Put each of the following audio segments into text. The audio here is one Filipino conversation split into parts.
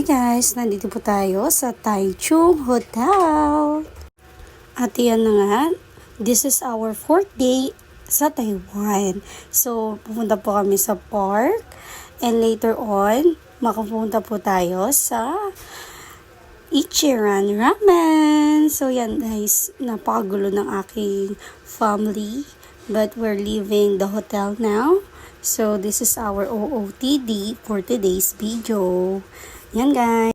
Hi guys, nandito po tayo sa Taichung Hotel. At yan na nga, this is our 4th day sa Taiwan. So, pupunta po kami sa park and later on, makapunta po tayo sa Ichiran Ramen. So, yan guys, napakagulo ng aking family. But we're leaving the hotel now. So, this is our OOTD for today's video. Yan guys.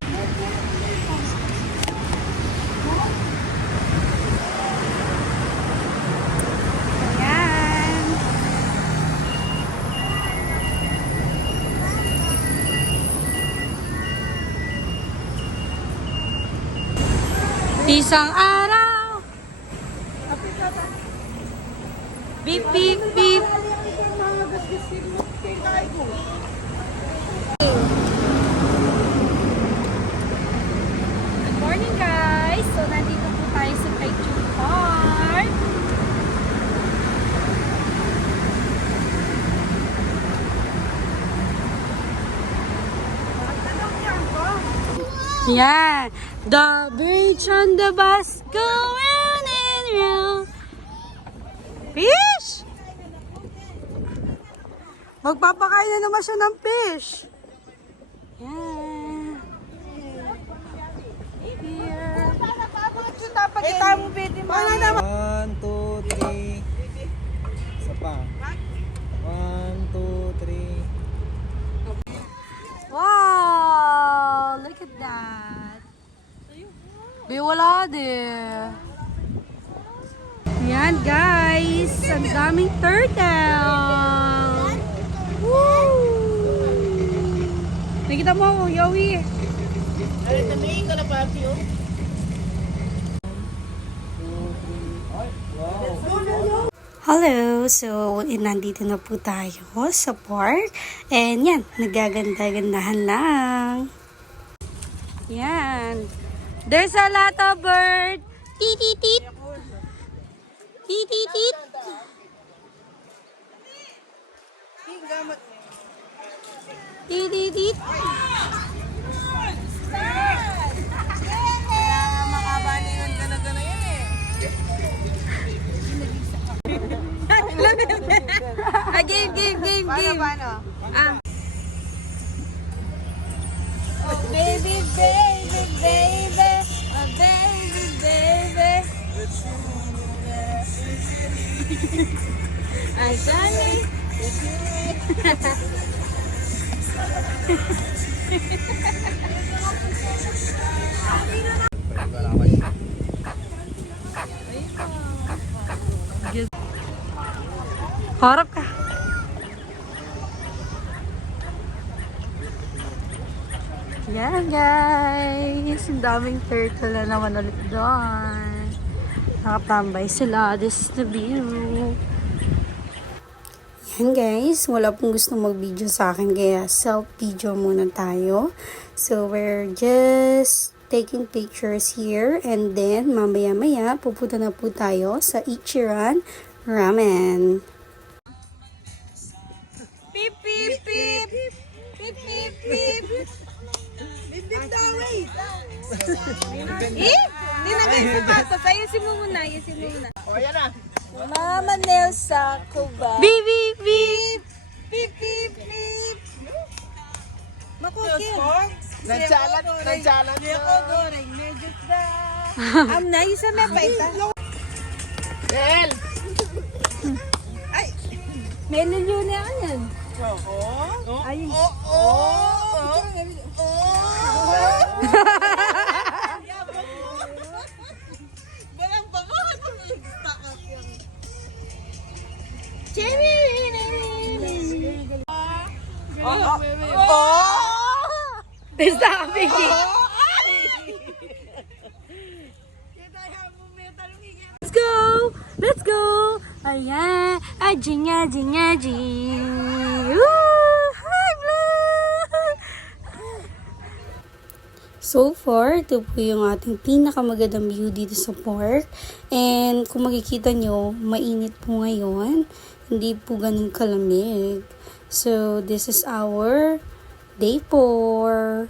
Ayan. Isang araw. Beep, beep, beep. Good morning guys! So, nandito po tayo sa Taichung Park. Yeah! The beach on the bus go round and round. Fish! Magpapakain na naman siya ng fish. Yeah. Here. 1, 2, 3. Isa pa. 1, 2, 3. Wow! Look at that. Be wala din. Yan guys, ang daming turtle. Woo! Nakita mo, Yowie. Hello! So, nandito na po tayo sa park. And yan, nagaganda-gandahan lang. Yan. There's a lot of bird. Tit-tit-tit. Tit-tit-tit. Tit-tit-tit. Game. Ah. Oh, baby, baby, baby, oh, baby, baby. I done it. Harap ka. Yan guys, ang daming turtle na naman ulit doon. Nakatambay sila. This is the view. Yan guys, wala pong gusto mag-video sa akin kaya self-video muna tayo. So we're just taking pictures here and then mamaya-maya pupunta na po tayo sa Ichiran Ramen. Beep, beep, beep. Beep, beep, beep. Hindi na kayo sipasok. Ayusin mo muna. O, yan na. Mama Nelsa Kuba. Beep, beep, beep. Beep, beep, beep. Makukin. Nagsalat. Ako goreng. Medyo na. Na, isa na pa ita. Bel! Ay. May lulyo na yan. Oo. Ay. Walang bangon. Sabi ko. Let's go! Ayan! Ajing! Hi, Blue! So far, ito po yung ating pinakamagandang view dito sa park. And kung makikita nyo, mainit po ngayon. Hindi po ganun kalamig. So, this is our day 4.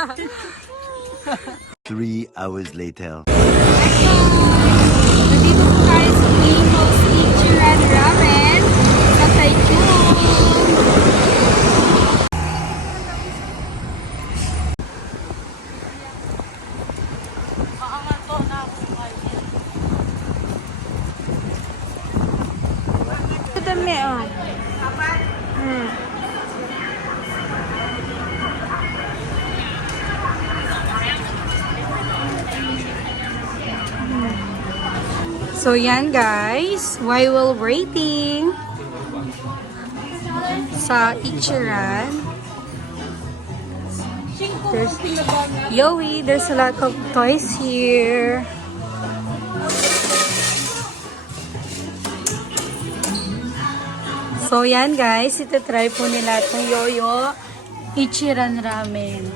3 hours later. Nandito po tayo sa Naples Ichiran Ramen sa Taichung. Ito dami oh. So yan guys, while waiting sa Ichiran, there's Yowie, there's a lot of toys here. So yan guys, ito-try po nila itong Yoyo Ichiran Ramen.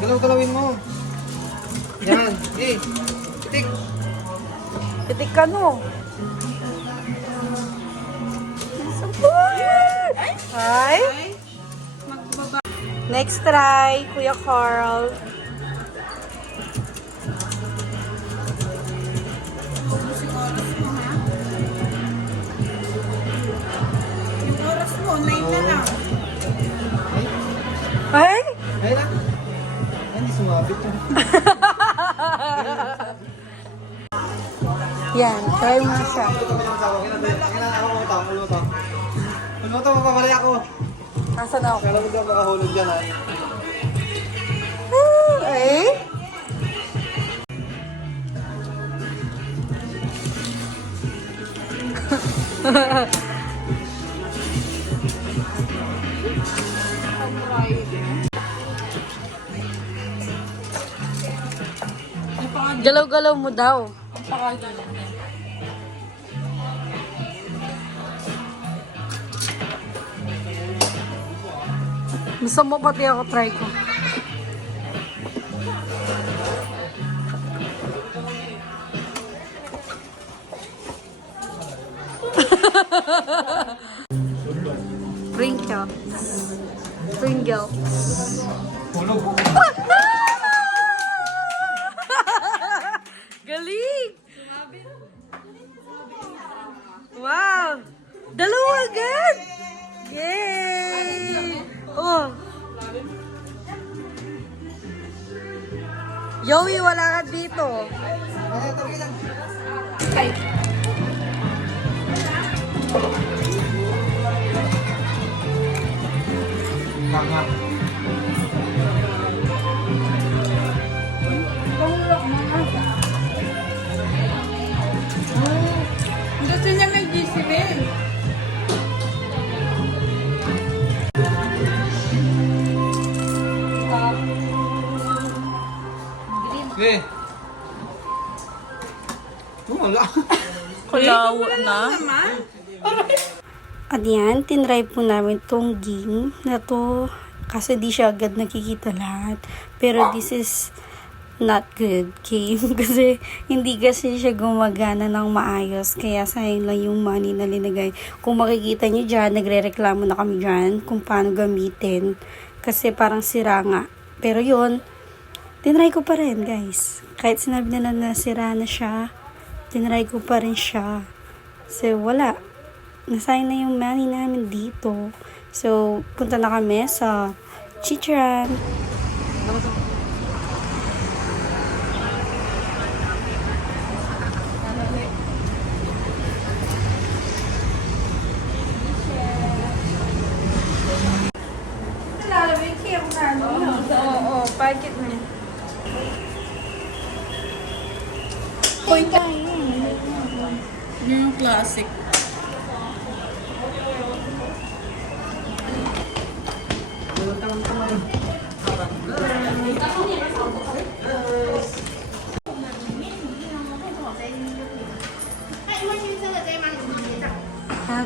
Galaw-galawin mo. Yan. Tik. Pitik ka no. Hi. Next try, Kuya Carl. Ay! Ay lang. Hindi sumabit yun. Yan, try mo na siya. Kailangan ako luto. Luto, mapapalay ako. Nasaan ako? Kailangan mo dyan makahulog dyan ha. Ay! Galaw-galaw mo daw. Gusto mo pati ako try ko. Pringles. Pringles. Galing! Wow! Dalawa agad! Yay! Oh! Yowie, wala ka dito. Kaka. Gusto niya may GCB. Okay. Wala. Kulawa na. At yan, tinry po namin tong game na to kasi di siya agad nakikita lahat. Pero this is not good game kasi hindi kasi siya gumagana ng maayos. Kaya sayang lang yung money na linagay. Kung makikita nyo dyan, nagre-reklamo na kami dyan kung paano gamitin. Kasi parang sira nga. Pero yun, tinry ko pa rin guys. Kahit sinabi nila na sira na siya, tinry ko pa rin siya. So wala. Nasayang na yung money namin dito. So, punta na kami sa Chicharan. Oo, packet na. Yung classic.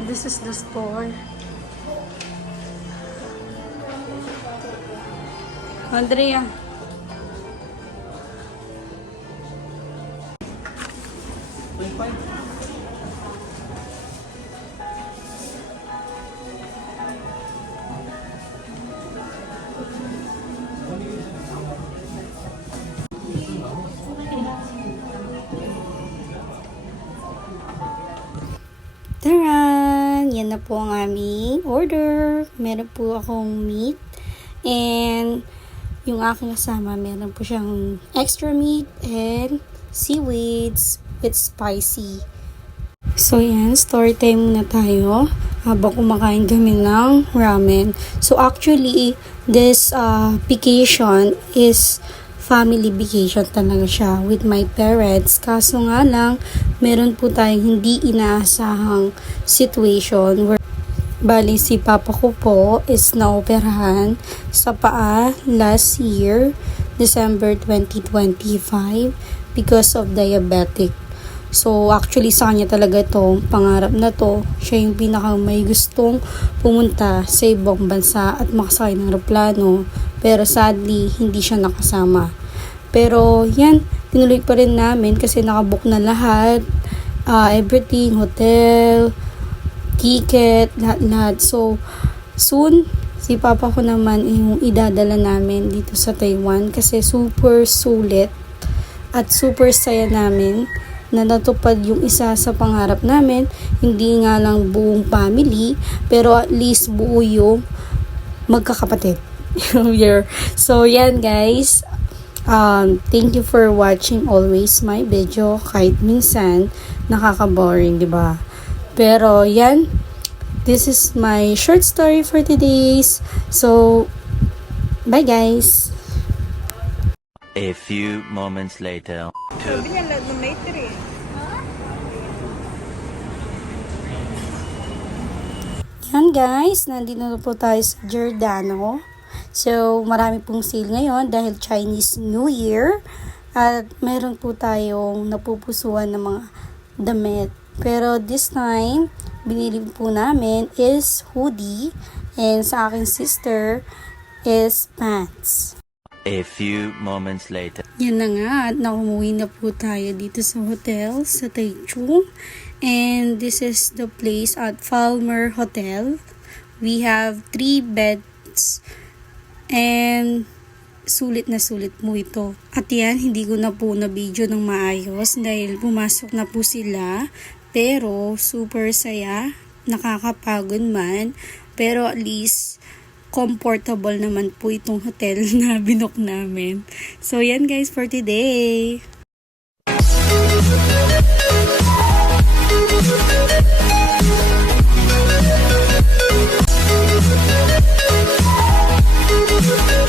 This is the store. Andrea. Taran! Yan na po ang aming order. Meron po akong meat. And yung aking kasama, meron po siyang extra meat and seaweeds with spicy. So yan, story time muna tayo habang kumakain kami ng ramen. So actually, this vacation is family vacation talaga siya with my parents. Kaso nga lang, meron po tayong hindi inaasahang situation where bali si papa ko po is naoperahan sa paa last year, December 2025 because of diabetic. So actually sa kanya talaga to, pangarap na to. Siya yung pinaka may gustong pumunta sa ibang bansa at makasakay ng aeroplano. Pero sadly, hindi siya nakasama. Pero yan, tinuloy pa rin namin kasi nakabook na lahat. Everything, hotel, ticket, lahat-lahat. So, soon, si papa ko naman yung idadala namin dito sa Taiwan kasi super sulit at super saya namin na natupad yung isa sa pangarap namin. Hindi nga lang buong family, pero at least buo yung magkakapatid. So, yan guys. Thank you for watching always my video. Kahit minsan, nakaka-boring, diba? Pero, yan. This is my short story for today's. So, bye guys! A few moments later. Sabi niya, lahat ng may tiri. Yan guys, nandito na po tayo sa Giordano. So, marami pong sale ngayon dahil Chinese New Year. At meron po tayong napupusuan ng mga damit. Pero this time, binili po namin is hoodie. And sa aking sister is pants. A few moments later. Yan na nga at nakumuwi na po tayo dito sa hotel sa Taichung. And this is the place at Falmer Hotel. We have 3 beds and sulit na sulit mo ito. At yan, hindi ko na po na video ng maayos dahil pumasok na po sila. Pero super saya, nakakapagod man. Pero at least comfortable naman po itong hotel na binook namin. So yan guys for today. We'll be right back.